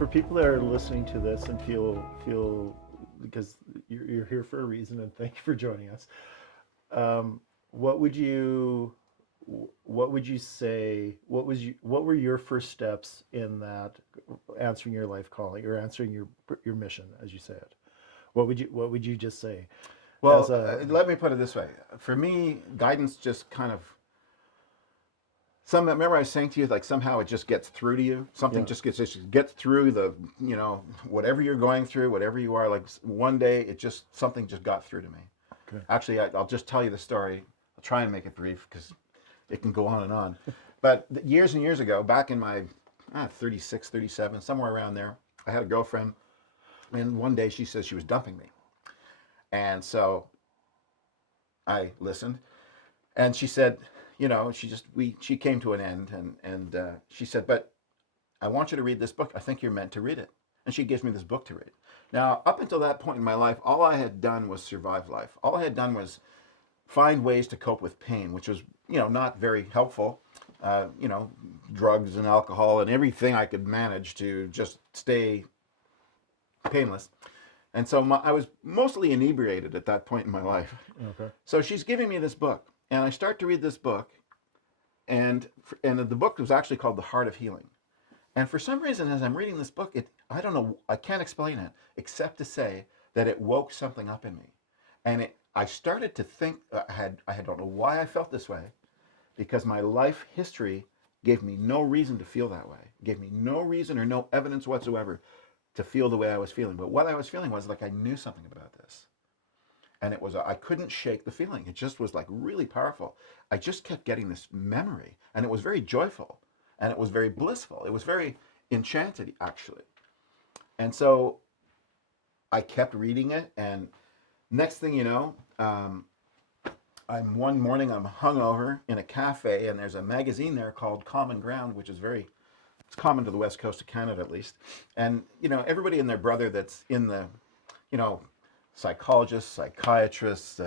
for people that are listening to this and feel because you're here for a reason, and thank you for joining us. Um, what would you what would you say? What were your first steps in that answering your life calling or answering your mission, as you say it? What would you just say as Well, a let me put it this way. For me, guidance just kind of some. Remember, I was saying to you, like somehow it just gets through to you. Something yeah just gets through the, whatever you're going through, whatever you are. Like one day, it just something just got through to me. okay Actually, I'll just tell you the story. I'll try and make it brief because it can go on and on. But years and years ago, back in my 36, 37, somewhere around there, I had a girlfriend, and one day she said she was dumping me, and so I listened, and she said, she came to an end, and she said, but I want you to read this book. I think you're meant to read it. And she gives me this book to read. Now, up until that point in my life, all I had done was survive life. All I had done was find ways to cope with pain, which was, not very helpful. Drugs and alcohol and everything I could manage to just stay painless. And so I was mostly inebriated at that point in my life. okay So she's giving me this book, and I start to read this book, and the book was actually called The Heart of Healing. And for some reason, as I'm reading this book, I don't know, I can't explain it except to say that it woke something up in me. And I started to think, I don't know why I felt this way, because my life history gave me no reason to feel that way, gave me no reason or no evidence whatsoever to feel the way I was feeling. But what I was feeling was like I knew something about this. And it was, I couldn't shake the feeling. It just was like really powerful. I just kept getting this memory, and it was very joyful, and it was very blissful. It was very enchanted, actually. And so I kept reading it, and next thing you know, one morning I'm hungover in a cafe, and there's a magazine there called Common Ground, which is it's common to the west coast of Canada at least. And everybody and their brother that's in the, you know, psychologists, psychiatrists,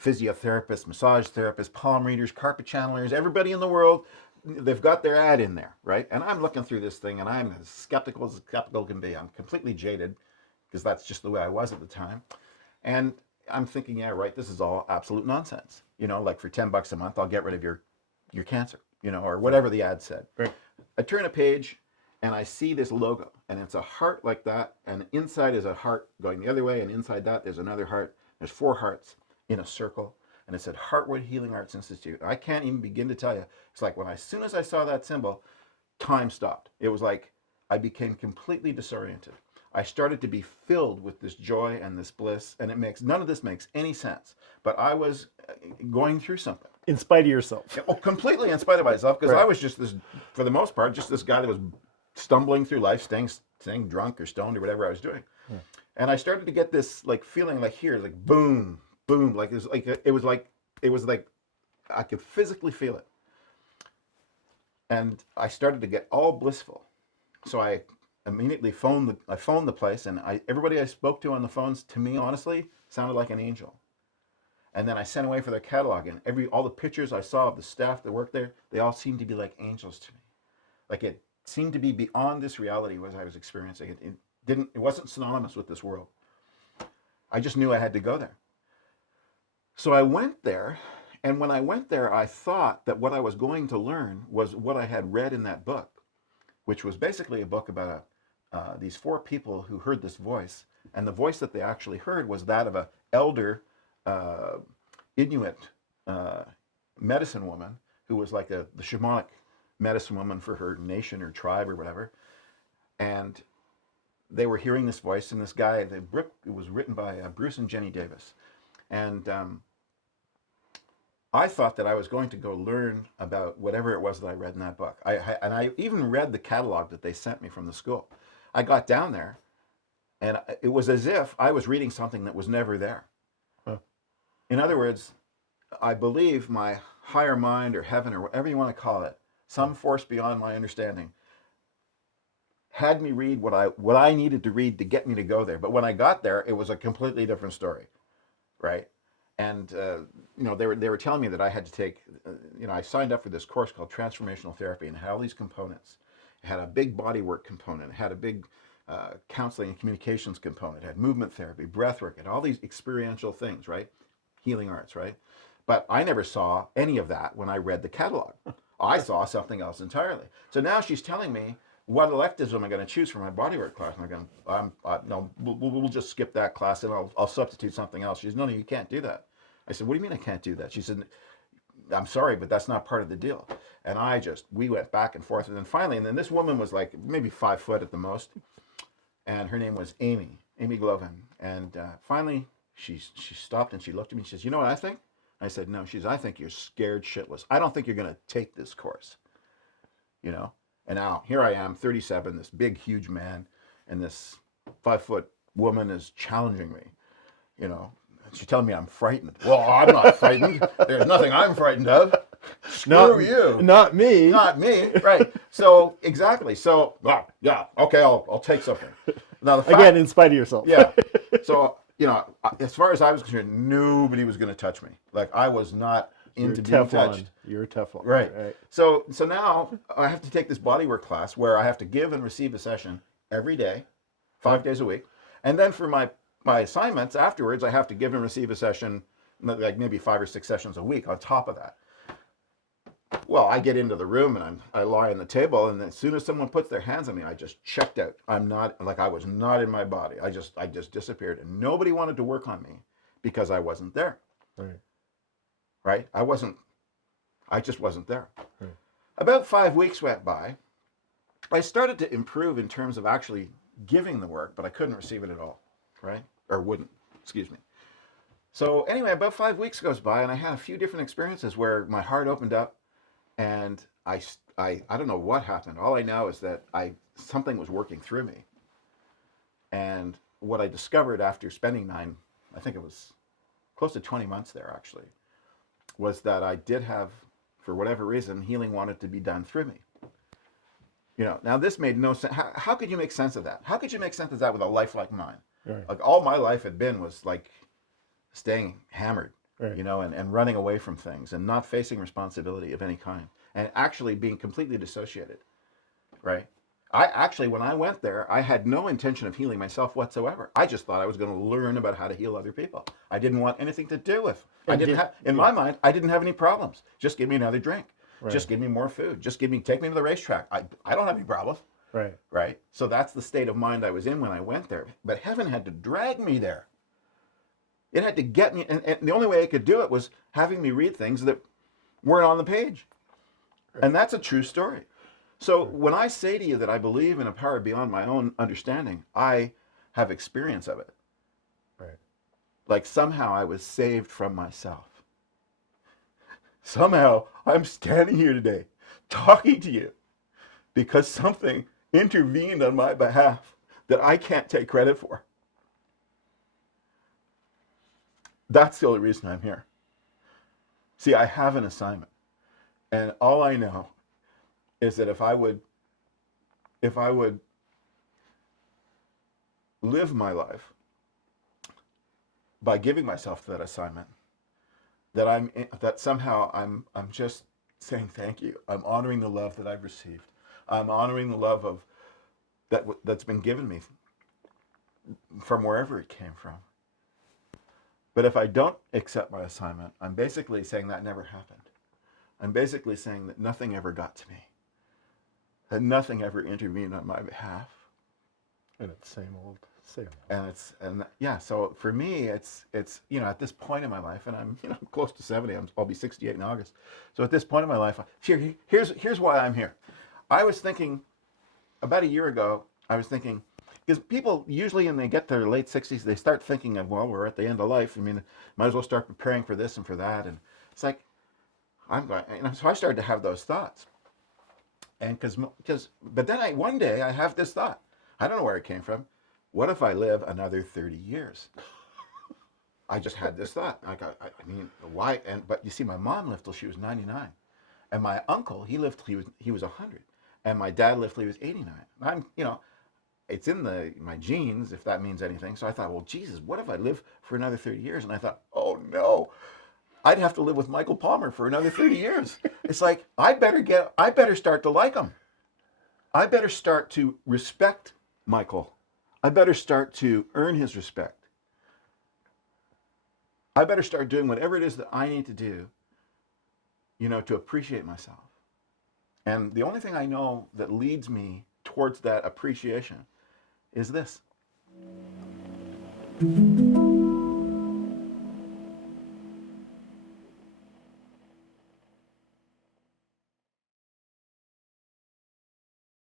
physiotherapists, massage therapists, palm readers, carpet channelers, everybody in the world, they've got their ad in there, right? And I'm looking through this thing, and I'm as skeptical can be. I'm completely jaded because that's just the way I was at the time. And I'm thinking, yeah, right, this is all absolute nonsense. Like for $10 a month, I'll get rid of your cancer, or whatever the ad said. right I turn a page and I see this logo, and it's a heart like that, and inside is a heart going the other way, and inside that there's another heart. There's four hearts in a circle, and it said Heartwood Healing Arts Institute. I can't even begin to tell you. It's like as soon as I saw that symbol, time stopped. It was like I became completely disoriented. I started to be filled with this joy and this bliss, and none of this makes any sense. But I was going through something. in spite of yourself. Oh, completely in spite of myself, because Right. I was just this, for the most part, just this guy that was stumbling through life, staying drunk or stoned or whatever I was doing. Yeah. And I started to get this like feeling like here, like boom, boom, like it was like I could physically feel it. And I started to get all blissful. So I immediately phoned the place, and everybody I spoke to on the phones, to me, honestly, sounded like an angel. And then I sent away for their catalog, and all the pictures I saw of the staff that worked there, they all seemed to be like angels to me. Like it seemed to be beyond this reality as I was experiencing it. It wasn't synonymous with this world. I just knew I had to go there. So I went there, and when I went there, I thought that what I was going to learn was what I had read in that book, which was basically a book about these four people who heard this voice, and the voice that they actually heard was that of an elder uh, Inuit uh, medicine woman who was like the shamanic medicine woman for her nation or tribe or whatever. And they were hearing this voice, and this guy, it was written by Bruce and Jenny Davis. And I thought that I was going to go learn about whatever it was that I read in that book. And I even read the catalog that they sent me from the school. I got down there, and it was as if I was reading something that was never there. Huh. In other words, I believe my higher mind or heaven or whatever you want to call it, some force beyond my understanding, had me read what I needed to read to get me to go there. But when I got there, it was a completely different story, right? And they were telling me that I had to take, I signed up for this course called Transformational Therapy, and had all these components. It had a big body work component. It had a big counseling and communications component. It had movement therapy, breath work, and all these experiential things, right? Healing arts, right? But I never saw any of that when I read the catalog. I saw something else entirely. So now she's telling me, what electives am I going to choose for my bodywork class? And I'm going, no, we'll just skip that class and I'll substitute something else. She says, no, you can't do that. I said, what do you mean I can't do that? She said, I'm sorry, but that's not part of the deal. And we went back and forth. And then finally, this woman was like maybe 5 foot at the most. And her name was Amy Glovin. And finally, she stopped and she looked at me and she says, you know what I think? I said, no. She says, I think you're scared shitless. I don't think you're going to take this course, you know? And now here I am, 37, this big, huge man, and this 5 foot woman is challenging me, you know? She's telling me I'm frightened. Well, I'm not frightened. There's nothing I'm frightened of. Screw you. Not me. Not me. Right. So exactly. So yeah. Okay. I'll take something. Now the fact, Again, in spite of yourself. yeah. So as far as I was concerned, nobody was going to touch me. Like I was not into being touched. You're a tough one. Right. So now I have to take this bodywork class where I have to give and receive a session every day, 5 days a week, and then for my assignments afterwards, I have to give and receive a session, like maybe 5 or 6 sessions a week on top of that. Well, I get into the room and I lie on the table, and as soon as someone puts their hands on me, I just checked out. I was not in my body. I just disappeared, and nobody wanted to work on me because I wasn't there. Right? I just wasn't there. Right. About 5 weeks went by. I started to improve in terms of actually giving the work, but I couldn't receive it at all, right? Or wouldn't, excuse me. So anyway, about 5 weeks goes by, and I had a few different experiences where my heart opened up, and I don't know what happened. All I know is that something was working through me. And what I discovered after spending I think it was close to 20 months there actually, was that I did have, for whatever reason, healing wanted to be done through me. You know, now this made no sense. How could you make sense of that? How could you make sense of that with a life like mine? Right. Like all my life had been was like staying hammered, Right. you know, and running away from things and not facing responsibility of any kind and actually being completely dissociated, right? I actually, when I went there, I had no intention of healing myself whatsoever. I just thought I was going to learn about how to heal other people. I didn't want anything to do with. In my mind, I didn't have any problems. Just give me another drink. Right. Just give me more food. Just take me to the racetrack. I don't have any problems. Right. Right. So that's the state of mind I was in when I went there. But heaven had to drag me there. It had to get me, and the only way it could do it was having me read things that weren't on the page. Right. And that's a true story. So when I say to you that I believe in a power beyond my own understanding, I have experience of it. Right. Like somehow I was saved from myself. Somehow I'm standing here today talking to you because something intervened on my behalf that I can't take credit for. That's the only reason I'm here. See, I have an assignment, and all I know is that if I would live my life by giving myself to that assignment, that somehow I'm just saying thank you. I'm honoring the love that I've received. I'm honoring the love that's been given me from wherever it came from. But if I don't accept my assignment, I'm basically saying that never happened. I'm basically saying that nothing ever got to me. That nothing ever intervened on my behalf. And it's same old. So for me, it's at this point in my life, and I'm close to 70. I'll be 68 in August. So at this point in my life, here's why I'm here. I was thinking about a year ago. Because people usually, when they get to their late 60s, they start thinking of, well, we're at the end of life. I mean, might as well start preparing for this and for that. And it's like, so I started to have those thoughts. And but then one day I have this thought. I don't know where it came from. What if I live another 30 years? I just had this thought. Why? But you see, my mom lived till she was 99. And my uncle, he was 100. And my dad lived till he was 89. It's in my genes, if that means anything. So I thought, well, Jesus, what if I live for another 30 years? And I thought, oh no, I'd have to live with Michael Palmer for another 30 years. It's like, I better start to like him. I better start to respect Michael. I better start to earn his respect. I better start doing whatever it is that I need to do, to appreciate myself. And the only thing I know that leads me towards that appreciation is this.